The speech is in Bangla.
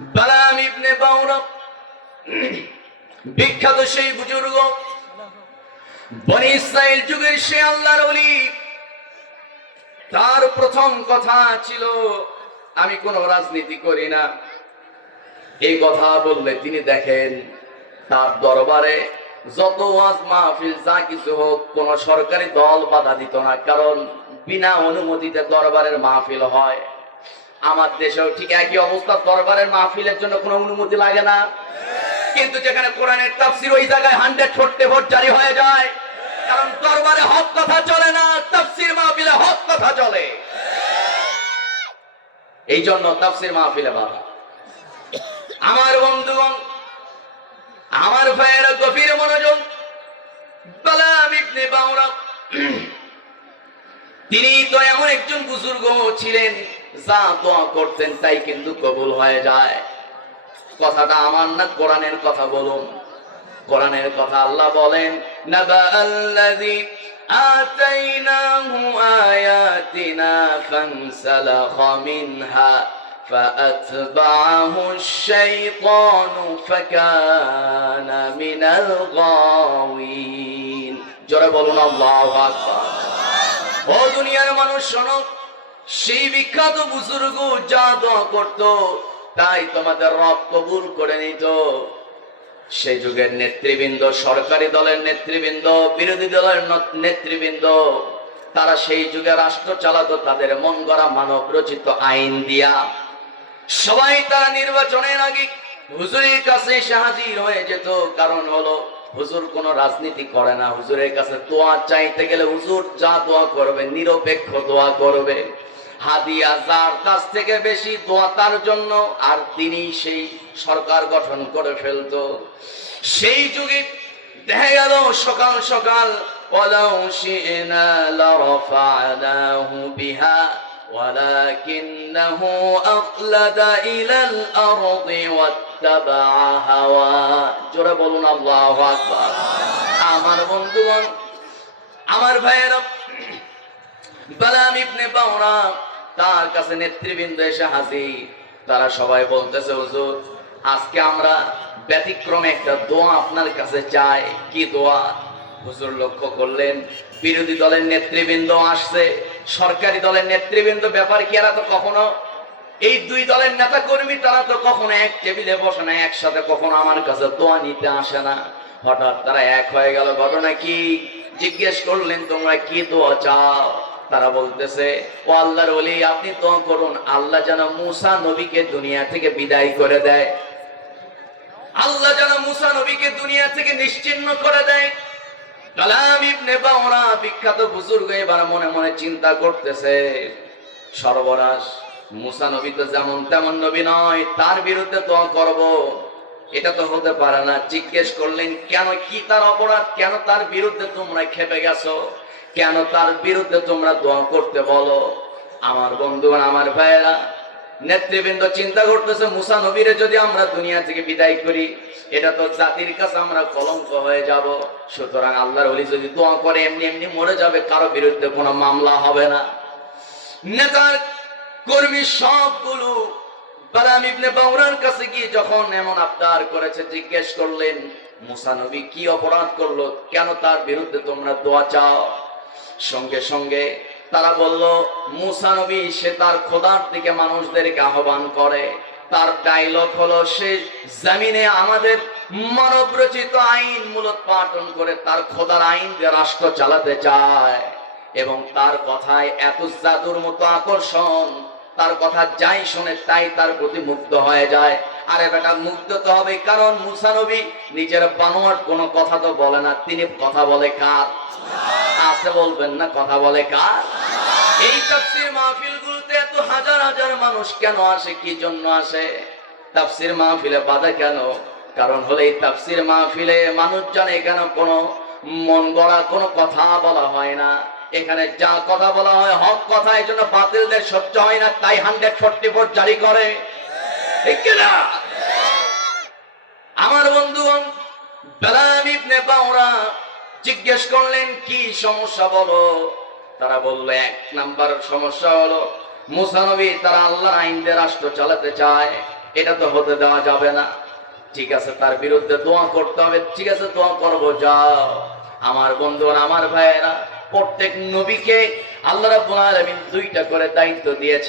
বালাম ইবনে বিখ্যাত সেই বুজুর্গ, বনি ইসরায়েল যুগের সে আল্লাহর তার প্রথম কথা ছিল, আমি কোনো রাজনীতি করি না। এই কথা বললে তিনি দেখেন, তার দরবারে যত ওয়াজ মাহফিল, যা কিছু হোক, কোন সরকারি দল বাধা দিত না, কারণ বিনা অনুমতিতে দরবারের মাহফিল হয়। আমার দেশেও ঠিক একই অবস্থা, দরবারের মাহফিলের জন্য কোনো অনুমতি লাগে না। কিন্তু যেখানে কোরআনের তাফসির ওই জায়গায় হান্ড্রেড ফোর্টে ভোট জারি হয়ে যায়, কারণ দরবারে হক কথা চলে না, তাফসির মাহফিলে হক কথা চলে। এই জন্য তাফসির মাহফিলে বাবা আমার বন্ধুগণ, আমার ভাইয়েরা গভীর মনোযোগ, বালাম ইবনে বাউরা তিনি তো এমন একজন বুজুর্গ ছিলেন যা দোয়া করতেন তাই কিন্তু কবুল হয়ে যায় কথাটা আমার না কোরআনের কথা বলুন কোরআনের কথা আল্লাহ বলেন নাবা আল্লাযী আতাইনাহু আয়াতিনা ফানসালাখা মিনহা فأتبعه الشيطان فكان من الغاوين জোরে বলুন আল্লাহু আকবার ও দুনিয়ার মানুষ, শোনো, সেই বিখ্যাত বুজুর্গ যা দোয়া করত, তাই তোমাদের রব কবুল করে নিত। সে যুগের নেতৃবৃন্দ, সরকারি দলের নেতৃবৃন্দ, বিরোধী দলের নেতৃবৃন্দ, তারা সেই যুগে রাষ্ট্র চালাতো, তাদের মন গড়া মানব রচিত আইন দিয়া। সবাই তারা নির্বাচনের আগে হুজুরের কাছে হাজির হয়ে যেত, কারণ হলো হুজুর কোনো রাজনীতি করে না। হুজুরের কাছে দোয়া চাইতে গেলে হুজুর যা দোয়া করবে, নিরপেক্ষ দোয়া করবে। থেকে বেশি তার জন্য, আর তিনি সেই সরকার গঠন করে ফেলতো। সেই যুগে দেখা গেল, সকাল সকাল ولكنه أخلد إلى الأرض واتبع هواه জোরে বলুন আল্লাহু আকবার আমার বন্ধুগণ আমার ভাইয়েরা বালাম ইবনে বাউরা তার কাছে নেতৃবৃন্দ এসে হাজির তারা সবাই বলতেছে হুজুর আজকে আমরা ব্যতিক্রমে একটা দোয়া আপনার কাছে চাই কি দোয়া হুজুর লক্ষ্য করলেন বিরোধী দলের নেতৃবৃন্দ আসছে, সরকারি দলের নেতৃবৃন্দ ব্যাপার কি এরা তো কখনো, এই দুই দলের নেতা কর্মী তারা তো কখনো এক টেবিলে বসে না, একসাথে কখনো আমার কাছে দোয়া নিতে আসে না। হঠাৎ তারা এক হয়ে গেল, ঘটনা কি? জিজ্ঞেস করলেন, তোমরা কি দোয়া চাও? তারা বলতেছে, ও আল্লাহর ওলি, আপনি দোয়া করুন, আল্লাহ যেন মুসা নবীকে দুনিয়া থেকে বিদায় করে দেয়। আল্লাহ যেন মুসা নবীকে দুনিয়া থেকে নিশ্চিহ্ন করে দেয়। কালাম ইবনে বাওরা বিখ্যাত বুজুর্গ এবার মনে মনে চিন্তা করতেছে, সর্বনাশ, মুসা নবী তো যেমন তেমন নবী নয়, তার বিরুদ্ধে তো করব, এটা তো হতে পারে না। জিজ্ঞেস করলেন, কেন কি তার অপরাধ? কেন তার বিরুদ্ধে তোমরা খেপে গেছো? কেন তার বিরুদ্ধে তোমরা দোয়া করতে বলো? আমার বন্ধুগণ, আমার ভাইয়েরা নেতৃবৃন্দ চিন্তা করতেছে, মুসা নবীরে যদি আমরা দুনিয়া থেকে বিদায় করি, এটা তো জাতির কাছে আমরা কলঙ্ক হয়ে যাব। সুতরাং আল্লাহর যদি দোয়া করে, এমনি এমনি মরে যাবে, কারও বিরুদ্ধে কোনো মামলা হবে না। নেতার কর্মী সবগুলো বালাম ইবনে বাউরার কাছে গিয়ে যখন এমন আবদার করেছে, জিজ্ঞেস করলেন, মুসা নবী কি অপরাধ করল? কেন তার বিরুদ্ধে তোমরা দোয়া চাও? সঙ্গে সঙ্গে তারা বলল, মুসা নবী, সে তার খোদার দিকে মানুষদেরকে আহ্বান করে। তার ডায়লগ হলো, সে জমিনে আমাদের মানব রচিত আইন মূলত পাঠন করে তার খোদার আইন দিয়ে রাষ্ট্র চালাতে চায়। এবং তার কথায় এত জাদুর মতো আকর্ষণ, তার কথা যাই শোনে তাই তার প্রতি মুগ্ধ হয়ে যায়। আরে বেটা, মুগ্ধ তো হবে কারণ মুসা নবী নিজের বানোয়াট কোনো কথা তো বলে না, তিনি কথা বলে কার? আছে বলবেন না, কথা বলে কার? এই তাফসির মাহফিলগুলোতে এত হাজার হাজার মানুষ কেন আসে, কি জন্য আসে? তাফসির মাহফিলে বাধা কেন? কারণ হলে এই তাফসির মাহফিলে মানুষ জানে কেন কোনো মন গড়া, কোনো কথা বলা হয় না। এখানে যা কথা বলা হয়, হক কথা, এই জন্য বাতিলদের সহ্য হয় না, তাই হান্ড্রেড ফোর্টি ফোর জারি করে। আমার বন্ধুগণ বেলাম ইবনে বাউরা জিজ্ঞেস করলেন, কি সমস্যা বলো? তারা বলল, এক নাম্বার সমস্যা হলো মুসানবী তারা আল্লাহর আইন দিয়ে রাষ্ট্র চালাতে চায়। এটা তো হতে দেওয়া যাবে না। ঠিক আছে, তার বিরুদ্ধে দোয়া করতে হবে। ঠিক আছে, দোয়া করব, যাও। আমার বন্ধুরা, আমার ভাইয়েরা, প্রত্যেক নবীকে আল্লাহ রাব্বুল আলামিন দুইটা করে দায়িত্ব দিয়েছে